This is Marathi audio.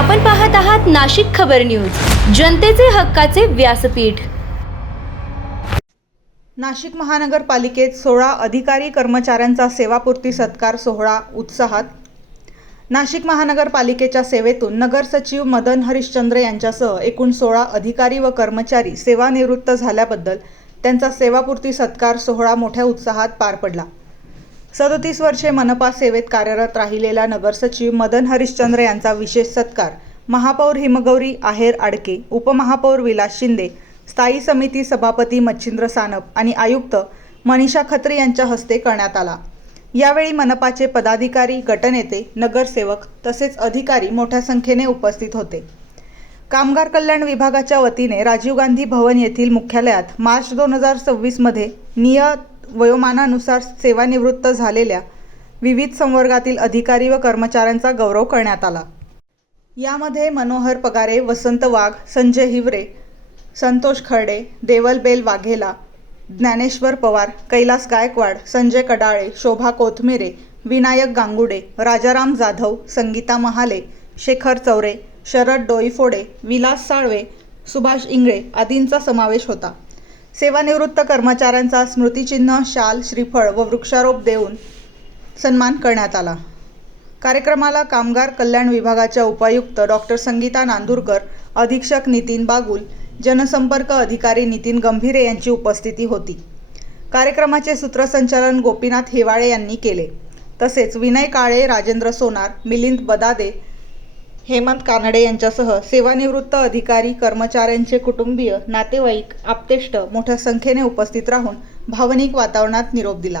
आपण पाहत आहात नाशिक खबर न्यूज, जनतेचे हक्काचे व्यासपीठ। नाशिक महानगरपालिकेत 16 अधिकारी कर्मचाऱ्यांचा सेवापूर्ती सत्कार सोहळा उत्साहात। नाशिक महानगरपालिकेच्या सेवेतून नगर सचिव मदन हरिश्चंद्र यांच्यासह एकूण 16 अधिकारी व कर्मचारी सेवानिवृत्त झाल्याबद्दल त्यांचा सेवापूर्ती सत्कार सोहळा मोठ्या उत्साहात पार पडला। 37 वर्षे मनपा सेवेत कार्यरत राहिलेल्या नगर सचिव मदन हरिश्चंद्र यांचा विशेष सत्कार महापौर हिमगौरी आहेर आडके, उपमहापौर विलास शिंदे, स्थायी समिती सभापती मच्छिंद्र सानप आणि आयुक्त मनीषा खत्री यांच्या हस्ते करण्यात आला। यावेळी मनपाचे पदाधिकारी, गटनेते, नगरसेवक तसेच अधिकारी मोठ्या संख्येने उपस्थित होते। कामगार कल्याण विभागाच्या वतीने राजीव गांधी भवन येथील मुख्यालयात मार्च 2026 मध्ये वयोमानानुसार सेवानिवृत्त झालेल्या विविध संवर्गातील अधिकारी व कर्मचाऱ्यांचा गौरव करण्यात आला। यामध्ये मनोहर पगारे, वसंत वाघ, संजय हिवरे, संतोष खर्डे, देवल बेल वाघेला, ज्ञानेश्वर पवार, कैलास गायकवाड, संजय कडाळे, शोभा कोथमिरे, विनायक गांगुडे, राजाराम जाधव, संगीता महाले, शेखर चौरे, शरद डोईफोडे, विलास साळवे, सुभाष इंगळे आदींचा समावेश होता। सेवानिवृत्त कर्मचाऱ्यांचा स्मृतिचिन्ह, शाल, श्रीफळ व वृक्षारोप देऊन सन्मान करण्यात आला। कार्यक्रमाला कामगार कल्याण विभागाच्या उपायुक्त डॉ. संगीता नांदुरकर, अधीक्षक नितीन बागुल, जनसंपर्क अधिकारी नितीन गंभीरे यांची उपस्थिती होती। कार्यक्रमाचे सूत्रसंचालन गोपीनाथ हेवाळे यांनी केले। तसेच विनय काळे, राजेंद्र सोनार, मिलिंद बदादे, हेमंत कानडे यांच्यासह सेवानिवृत्त अधिकारी, कर्मचाऱ्यांचे कुटुंबीय, नातेवाईक, आप्तेष्ट मोठ्या संख्येने उपस्थित राहून भावनिक वातावरणात निरोप दिला।